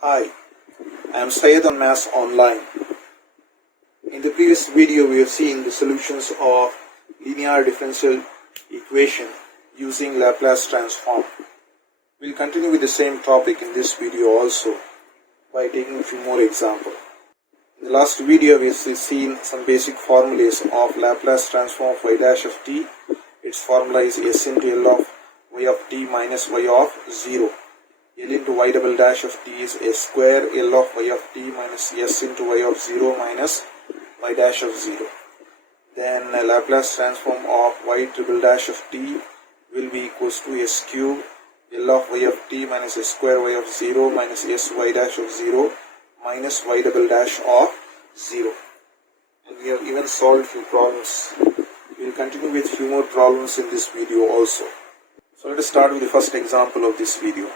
Hi, I am Syed on Maths Online. In the previous video, we have seen the solutions of linear differential equation using Laplace transform. We will continue with the same topic in this video also by taking a few more examples. In the last video, we have seen some basic formulas of Laplace transform of y dash of t. Its formula is s into L of y of t minus y of 0. L into y double dash of t is s square L of y of t minus s into y of 0 minus y dash of 0. Then Laplace transform of y triple dash of t will be equals to s cube L of y of t minus s square y of 0 minus s y dash of 0 minus y double dash of 0. And we have even solved few problems. We will continue with few more problems in this video also. So let us start with the first example of this video.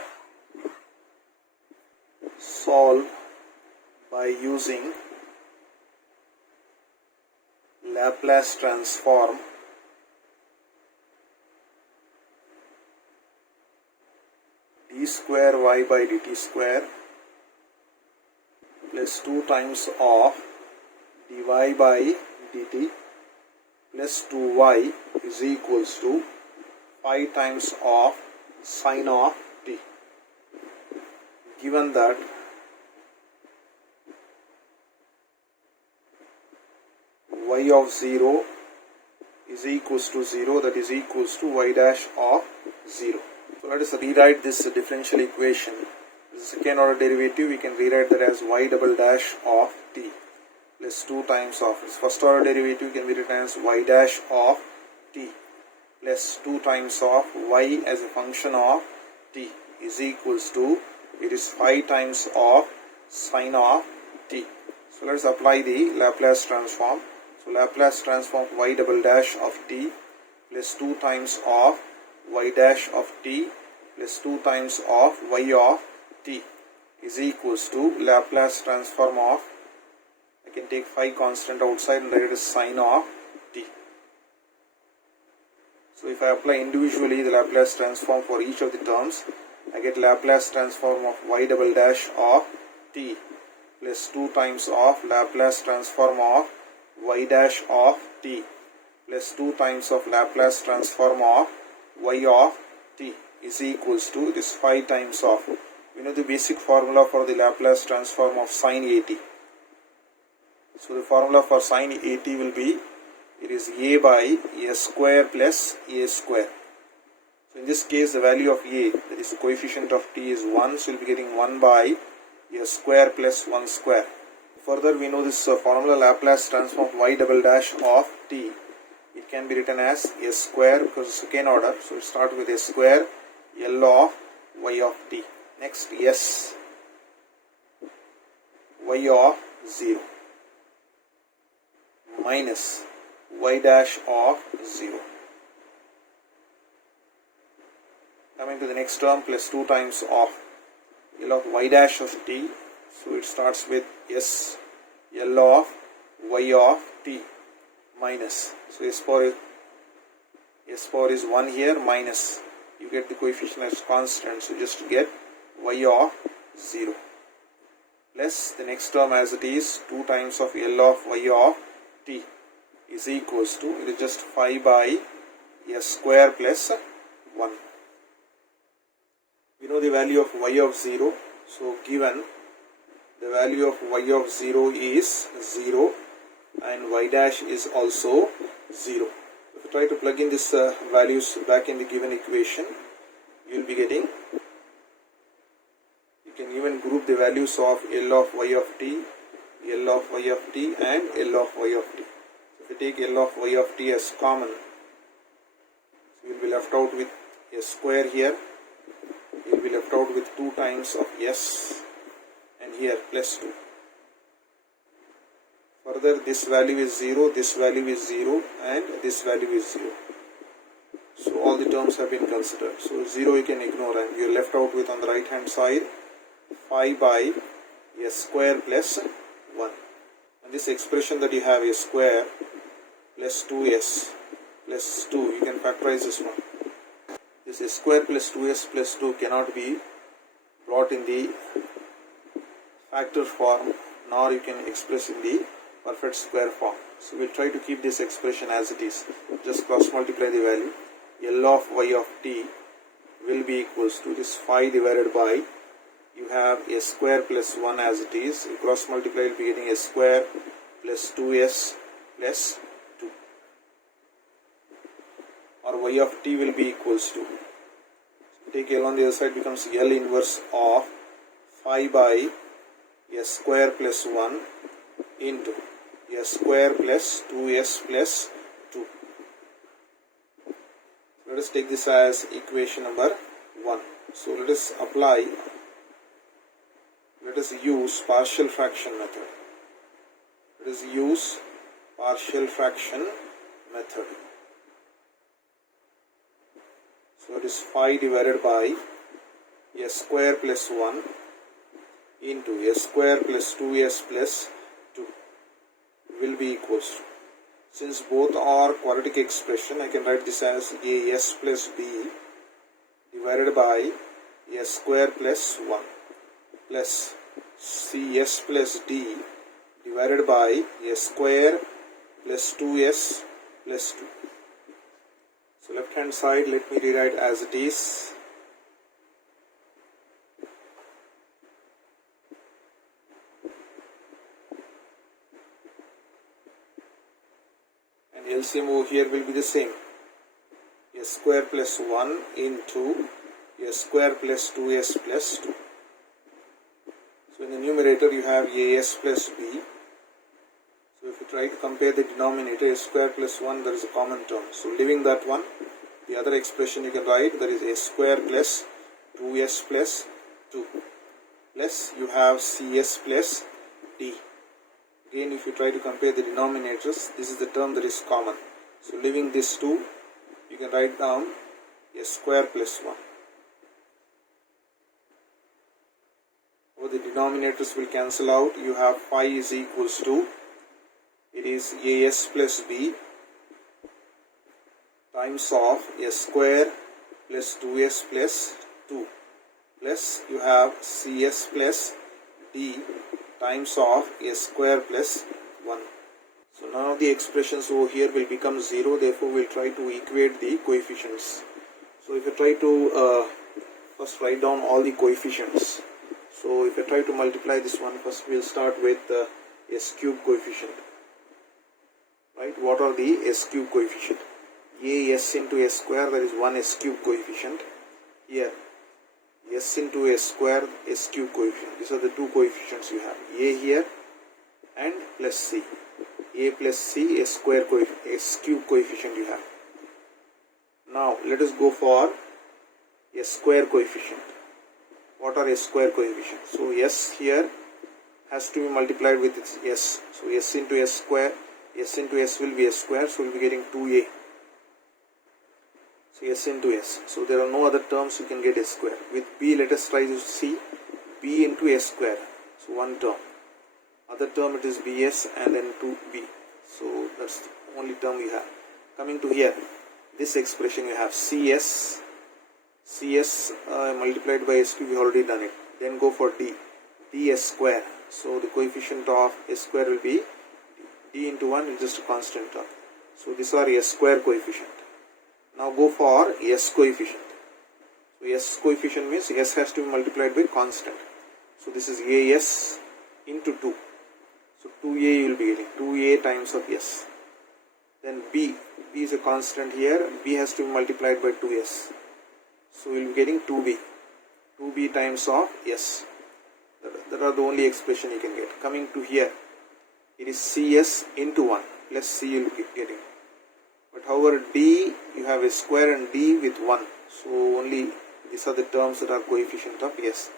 Solve by using Laplace transform d square y by dt square plus 2 times of dy by dt plus 2y is equals to 5 times of sine of t. Given that y of 0 is equals to 0, that is equals to y dash of 0. So let us rewrite this differential equation. The second order derivative, we can rewrite that as y double dash of t plus 2 times of its first order derivative can be written as y dash of t plus 2 times of y as a function of t is equals to, it is 5 times of sine of t. So let us apply the Laplace transform. So Laplace transform of y double dash of t plus 2 times of y dash of t plus 2 times of y of t is equals to Laplace transform of, I can take phi constant outside and write it as sine of t. So if I apply individually the Laplace transform for each of the terms, I get Laplace transform of y double dash of t plus 2 times of Laplace transform of y dash of t plus 2 times of Laplace transform of y of t is equals to this 5 times of, we know the basic formula for the Laplace transform of sine at. So the formula for sine at will be, it is a by s square plus a square. So in this case the value of a, that is the coefficient of t, is 1, so we will be getting 1 by a square plus 1 square. Further we know this formula Laplace transform of y double dash of t, it can be written as s square because it's second order, so we start with s square L of y of t. Next s y of 0 minus y dash of 0. Coming to the next term, plus 2 times of L of y dash of t, so it starts with s L of y of t minus, so s power is 1 here, minus, you get the coefficient as constant, so just get y of 0 plus the next term as it is 2 times of L of y of t is equals to, it is just 5 by s square plus 1. We know the value of y of 0, so given the value of y of 0 is 0 and y dash is also 0. If you try to plug in these values back in the given equation, you will be getting, you can even group the values of L of y of t, L of y of t and L of y of t. If you take L of y of t as common, so you will be left out with a square here, you will be left out with 2 times of s and here plus 2. Further this value is 0, this value is 0 and this value is 0. So all the terms have been considered. So 0 you can ignore and you are left out with on the right hand side 5 by s square plus 1. And this expression that you have a square plus 2s plus 2, you can factorize this one. this s square plus 2s plus 2 cannot be brought in the factor form, nor you can express in the perfect square form. So we'll try to keep this expression as it is. Just cross multiply the value. L of y of t will be equals to this 5 divided by, you have s square plus 1 as it is. You cross multiply, you'll be getting s square plus 2s plus 2. Or y of t will be equals to, take L on the other side, becomes L inverse of 5 by s square plus 1 into s square plus 2s plus 2. Let us take this as equation number 1. So let us apply, let us use partial fraction method. Let us use partial fraction method. So it is 5 divided by s square plus 1 into s square plus 2s plus 2 will be equals to, since both are quadratic expression, I can write this as as plus b divided by s square plus 1 plus cs plus d divided by s square plus 2s plus 2. So left hand side, let me rewrite as it is. And LCM over here will be the same. S square plus 1 into s square plus 2s plus 2. So in the numerator you have as plus b. So if you try to compare the denominator, s square plus 1, there is a common term. So leaving that one, the other expression you can write, that is s square plus 2s plus 2 plus you have cs plus d. Again, if you try to compare the denominators, this is the term that is common. So leaving this 2, you can write down s square plus 1. Or the denominators will cancel out. You have 5 is equals to, it is as plus b times of s square plus 2s plus 2 plus you have cs plus d times of s square plus 1. So none of the expressions over here will become 0, therefore we will try to equate the coefficients. So if you try to first write down all the coefficients. So if I try to multiply this one, first we will start with s cube coefficient. Right, what are the s cube coefficient? S into s square, that is 1 s cube coefficient. Here s into s square, s cube coefficient. These are the two coefficients you have. A here and plus c. A plus c, s square coefficient, s cube coefficient you have. Now let us go for s square coefficient. What are s square coefficients? So s here has to be multiplied with its s. So s into s square, s into s will be s square, so we will be getting 2a. So s into s. So there are no other terms, you can get s square. With b, let us try to see b into s square. So one term. Other term it is bs and then 2b. So that's the only term we have. Coming to here, this expression you have cs multiplied by s cube, we already done it. Then go for ds square. So the coefficient of s square will be d into 1 is just a constant term. So these are s square coefficient. Now go for s coefficient. So s coefficient means s has to be multiplied by constant. So this is as into 2. So 2a you will be getting 2a times of s. Then b is a constant here. b has to be multiplied by 2s. So we will be getting 2b times of s. That are the only expression you can get. Coming to here, it is cs into 1 plus c you will be getting. But however d, you have a square and d with 1. So only these are the terms that are coefficient of s.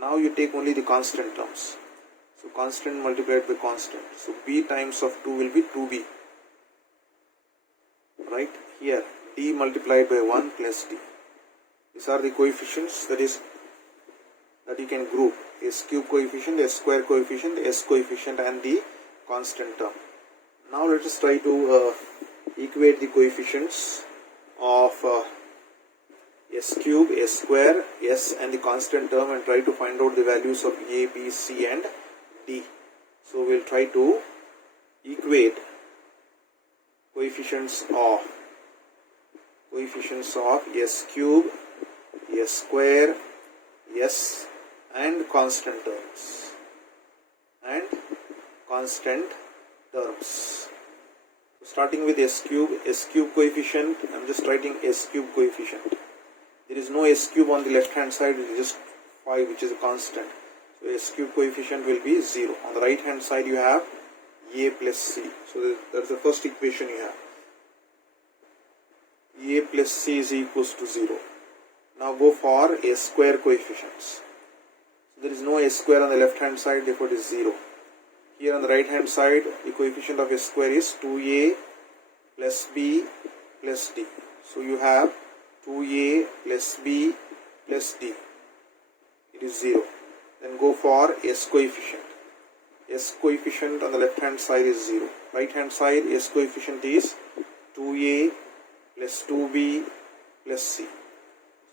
Now you take only the constant terms. So constant multiplied by constant. So b times of 2 will be 2b. Right here, d multiplied by 1 plus d. These are the coefficients that you can group. S cube coefficient, s square coefficient, s coefficient and the constant term. Now let us try to equate the coefficients of s cube, s square, s and the constant term, and try to find out the values of a, b, c and d. So we'll try to equate coefficients of s cube, s square, s and constant terms. So starting with s cube coefficient, I'm just writing s cube coefficient. There is no s cube on the left hand side, it is just 5, which is a constant. So s cube coefficient will be 0. On the right hand side you have a plus c. So that's the first equation you have. A plus c is equals to 0. Now go for s square coefficients. So there is no s square on the left hand side, therefore it is 0. Here on the right hand side, the coefficient of s square is 2a plus b plus d. So you have 2a plus b plus d. It is 0. Then go for s coefficient. S coefficient on the left hand side is 0. Right hand side, s coefficient is 2a plus 2b plus c.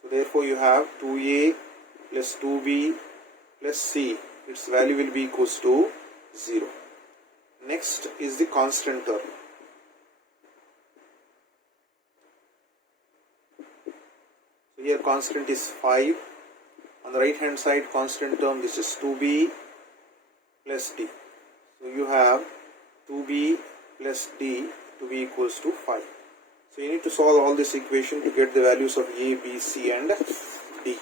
So therefore you have 2a plus 2b plus c. Its value will be equals to 0. Next is the constant term. So here constant is 5. On the right hand side, constant term, this is 2b plus d. So you have 2b plus d to be equals to 5. So you need to solve all this equation to get the values of a, b, c and d.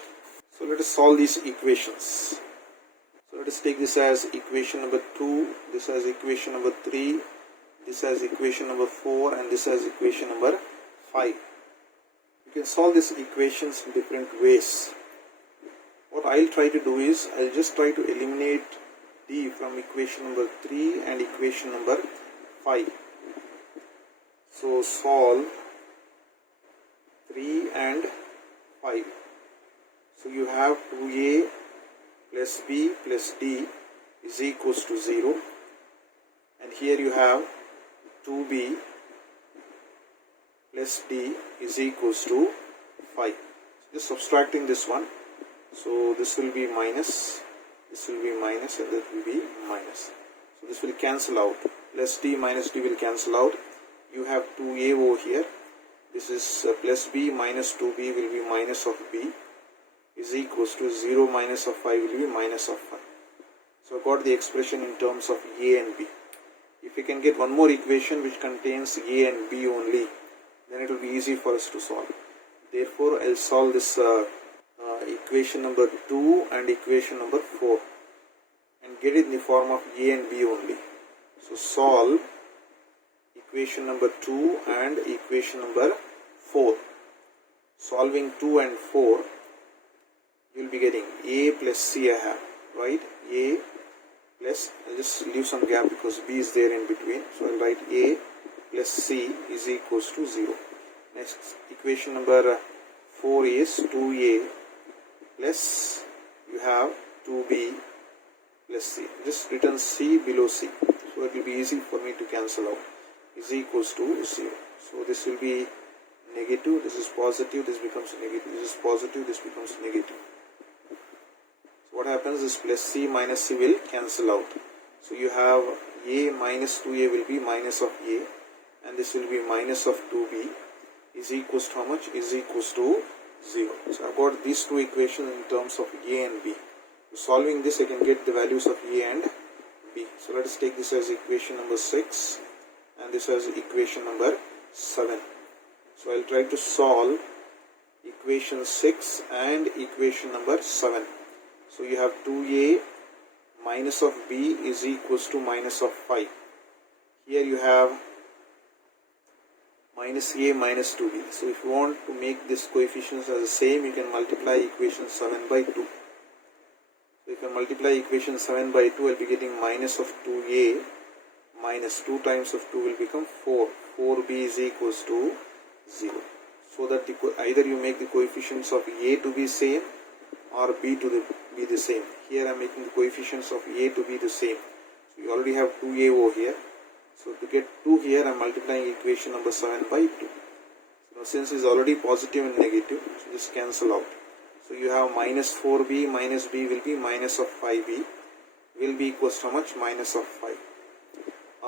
So let us solve these equations. So let us take this as equation number 2, this as equation number 3, this as equation number 4 and this as equation number 5. You can solve these equations in different ways. What I'll try to do is, I'll just try to eliminate d from equation number 3 and equation number 5. So solve 3 and 5. So you have 2a plus b plus d is equals to 0, and here you have 2b plus d is equals to 5. Just subtracting this one, so this will be minus, this will be minus and that will be minus. So this will cancel out, plus d minus d will cancel out. You have 2a over here, this is plus b minus 2b will be minus of b is equals to 0 minus of 5 will be minus of 5. So I got the expression in terms of a and b. If we can get one more equation which contains a and b only, then it will be easy for us to solve. Therefore I will solve this equation number 2 and equation number 4 and get it in the form of a and b only. So solve equation number 2 and equation number 4. Solving 2 and 4, you will be getting a plus c I have, right? A plus, I'll just leave some gap because b is there in between. So I'll write a plus c is equals to 0. Next equation number 4 is 2a plus you have 2b plus c. Just written c below c. So it will be easy for me to cancel out. Is equals to 0. So this will be negative, this is positive, this becomes negative, this is positive, this becomes negative. So what happens is plus c minus c will cancel out. So you have a minus 2a will be minus of a, and this will be minus of 2b is equals to how much? Is equals to 0. So I've got these two equations in terms of a and b. So solving this I can get the values of a and b. So let us take this as equation number 6 and this as equation number 7. So I'll try to solve equation 6 and equation number 7. So you have 2a minus of b is equals to minus of 5. Here you have minus a minus 2b. So if you want to make this coefficients as the same, you can multiply equation 7 by 2. So if I multiply equation 7 by 2, I'll be getting minus of 2a minus 2 times of 2 will become 4. 4b is equals to 0. So that either you make the coefficients of a to be same or b to be the same. Here I am making the coefficients of a to be the same. So you already have 2a over here. So to get 2 here, I am multiplying equation number 7 by 2. So Now since it's already positive and negative, so this cancel out. So you have minus 4b minus b will be minus of 5b will be equals to how much? Minus of 5.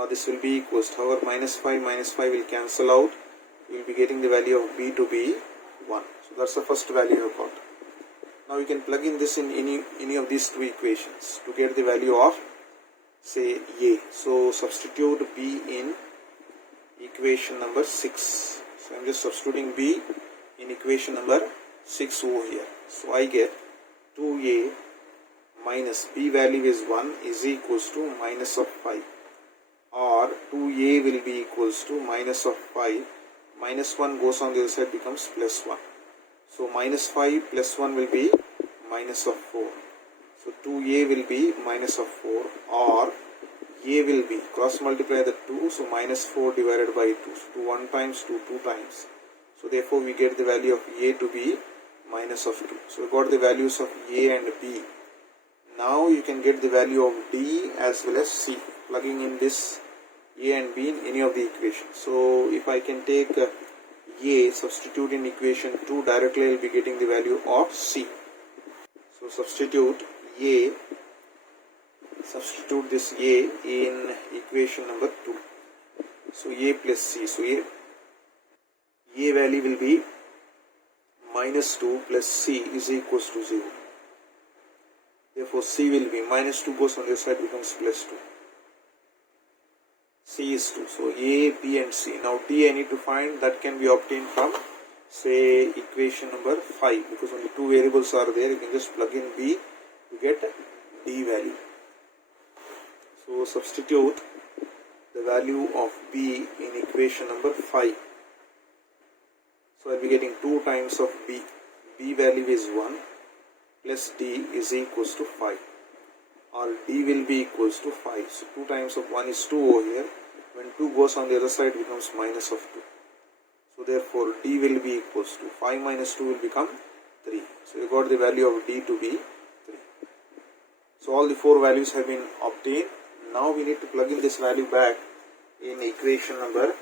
This will be equals to, however, minus 5 will cancel out. We will be getting the value of b to be 1. So that's the first value you have got. Now you can plug in this in any of these two equations to get the value of, say, a. So substitute b in equation number 6. So I'm just substituting b in equation number 6 over here. So I get 2a minus b value is 1 is equals to minus of 5, or 2a will be equals to minus of 5, minus 1 goes on the other side, becomes plus 1. So minus 5 plus 1 will be minus of 4. So 2a will be minus of 4, or a will be, cross multiply the 2, so minus 4 divided by 2. So 2 1 times, 2 2 times. So therefore we get the value of a to be minus of 2. So we got the values of a and b. Now you can get the value of d as well as c, plugging in this a and b in any of the equations. So if I can take a, substitute in equation 2, directly I will be getting the value of c. So substitute this a in equation number 2. So a plus c. So a value will be minus 2 plus c is equals to 0. Therefore c will be minus 2 goes on this side, becomes plus 2. C is 2. So a, b and c. Now d I need to find, that can be obtained from, say, equation number 5, because only two variables are there. You can just plug in b to get d value. So substitute the value of b in equation number 5. So I will be getting 2 times of b. B value is 1 plus d is equals to 5, or d will be equals to 5. So 2 times of 1 is 2 over here. When 2 goes on the other side, becomes minus of 2. So therefore d will be equals to 5 minus 2 will become 3. So you got the value of d to be 3. So all the 4 values have been obtained. Now we need to plug in this value back in equation number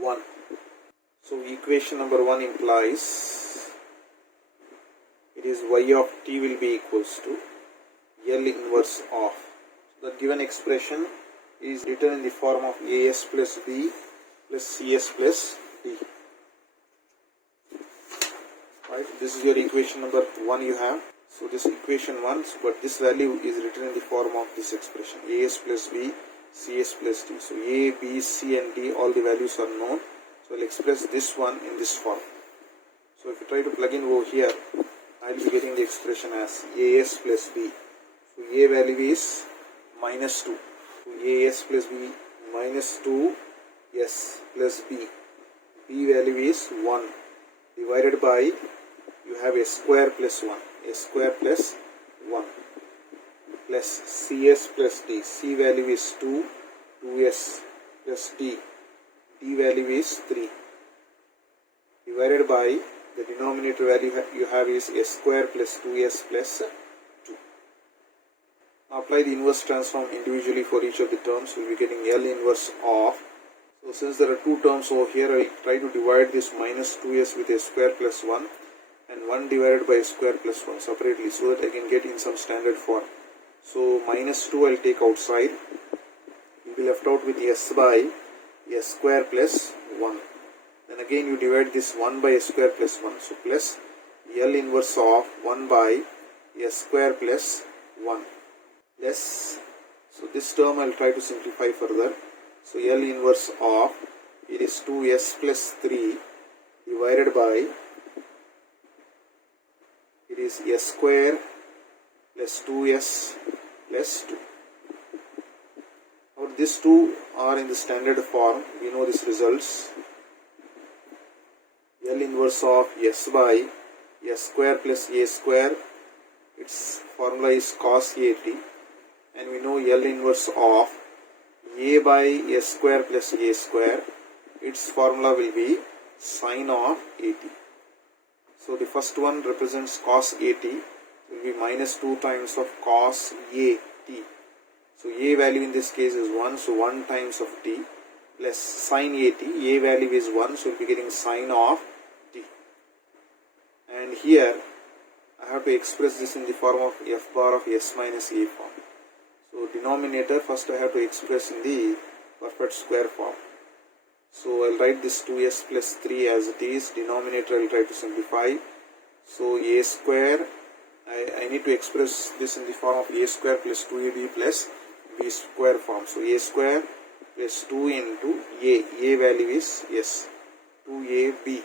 1. So equation number 1 implies it is y of t will be equals to L inverse of. So the given expression is written in the form of as plus b plus cs plus d. Right, this is your equation number 1 you have. So this equation 1, but this value is written in the form of this expression as plus b cs plus d. So a, b, c and d, all the values are known. So I'll express this one in this form. So if you try to plug in over here, I'll be getting the expression as as plus b. So a value is minus 2. So as plus b minus 2 s plus b. B value is 1 divided by, you have a square plus 1. A square plus 1 plus cs plus d. C value is 2. 2s plus d. D value is 3 divided by the denominator value you have is a square plus 2s plus 2. Now apply the inverse transform individually for each of the terms. We will be getting L inverse of. So since there are 2 terms over here, I try to divide this minus 2s with a square plus 1 and 1 divided by a square plus 1 separately, so that I can get in some standard form. So minus 2 I will take outside. You will be left out with s by a square plus 1. Then again you divide this 1 by a square plus 1. So plus L inverse of 1 by a square plus 1 plus. So this term I will try to simplify further. So L inverse of, it is 2s plus 3 divided by, it is s square plus 2s plus 2. Now these two are in the standard form. We know this results. L inverse of s by s square plus a square. Its formula is cos at, and we know L inverse of a by s square plus a square. Its formula will be sin of at. So the first one represents cos at, will be minus 2 times of cos a t. So a value in this case is 1, so 1 times of t plus sine at. A value is 1, so we'll be getting sine of t. And here I have to express this in the form of f bar of s minus a form. So denominator first I have to express in the perfect square form. So I'll write this 2s plus 3 as it is. Denominator I'll try to simplify. So a square, I need to express this in the form of a square plus 2ab plus b square form. So a square plus 2 into a value is yes, 2ab.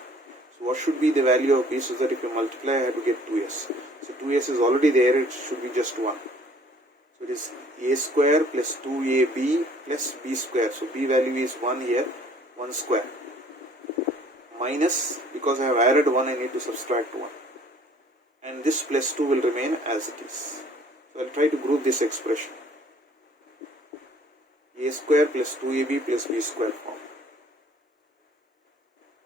So what should be the value of b, so that if you multiply I have to get 2s. So 2s is already there, it should be just 1. So it is a square plus 2ab plus b square. So b value is 1 here, 1 square. Minus, because I have added 1 I need to subtract 1. And this plus 2 will remain as it is. So I will try to group this expression. A square plus 2ab plus b square form.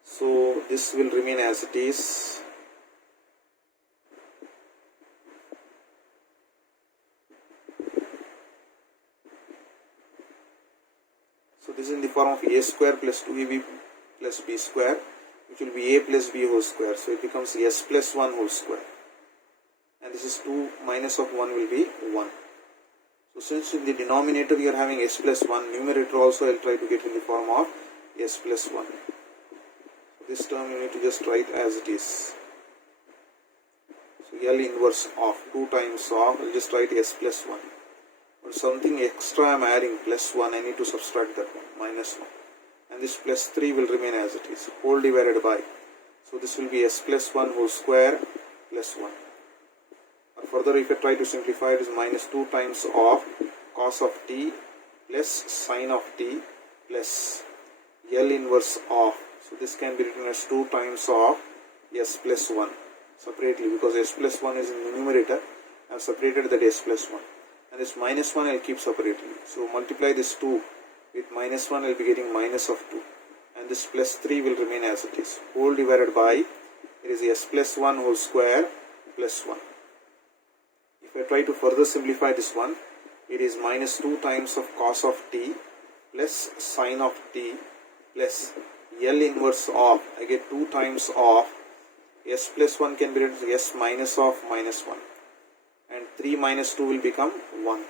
So this will remain as it is. So this is in the form of a square plus 2ab plus b square, which will be a plus b whole square. So it becomes s plus 1 whole square. And this is 2 minus of 1 will be 1. So since in the denominator we are having s plus 1, numerator also I will try to get in the form of s plus 1. So this term you need to just write as it is. So L inverse of 2 times of, I will just write s plus 1. But something extra I am adding, plus 1, I need to subtract that one, minus 1. And this plus 3 will remain as it is, whole divided by. So this will be s plus 1 whole square plus 1. Or further if I try to simplify, it is minus 2 times of cos of t plus sine of t plus L inverse of. So this can be written as 2 times of s plus 1 separately, because s plus 1 is in the numerator. I have separated that s plus 1. And this minus 1 I will keep separately. So multiply this 2 with minus 1, I will be getting minus of 2. And this plus 3 will remain as it is, whole divided by, it is s plus 1 whole square plus 1. If I try to further simplify this one, it is minus 2 times of cos of t plus sine of t plus L inverse of, I get 2 times of s plus 1 can be written as s minus of minus 1. And 3 minus 2 will become 1.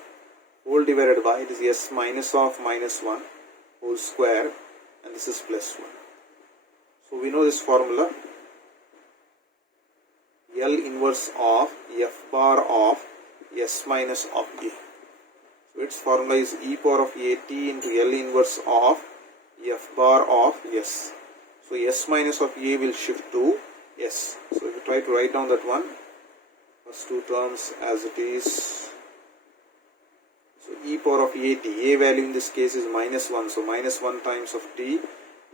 Whole divided by, it is s minus of minus 1 whole square, and this is plus 1. So we know this formula, L inverse of f bar of s minus of a. So its formula is e power of at into L inverse of f bar of s. So s minus of a will shift to s. So if you try to write down that one, first 2 terms as it is. So e power of at, a value in this case is minus 1. So minus 1 times of t,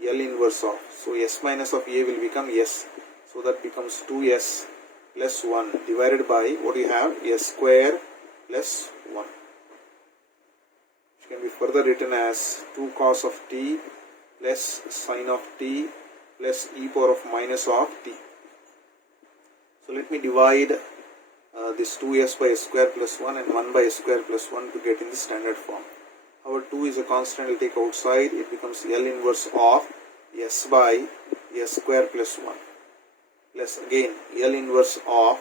L inverse of. So s minus of a will become s. So that becomes 2s plus 1 divided by, what you have, s square plus 1. Which can be further written as 2 cos of t plus sine of t plus e power of minus of t. So let me divide this 2s by s square plus 1 and 1 by s square plus 1 to get in the standard form. However, 2 is a constant, I will take outside, it becomes L inverse of s by s square plus 1 plus again L inverse of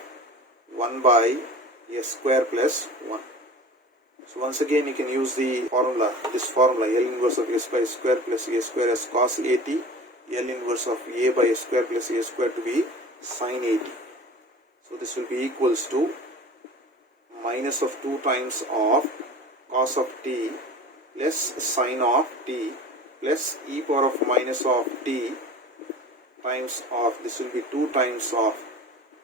1 by s square plus 1. So once again you can use the formula, this formula, L inverse of s by s square plus a square as cos at, L inverse of a by s square plus a square to be sin at. So this will be equals to minus of 2 times of cos of t plus sine of t plus e power of minus of t times of, this will be 2 times of,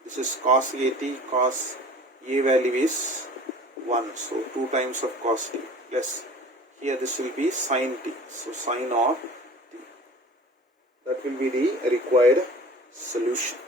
this is cos at, cos a value is 1, so 2 times of cos t plus, here this will be sin t, so sine of t. That will be the required solution.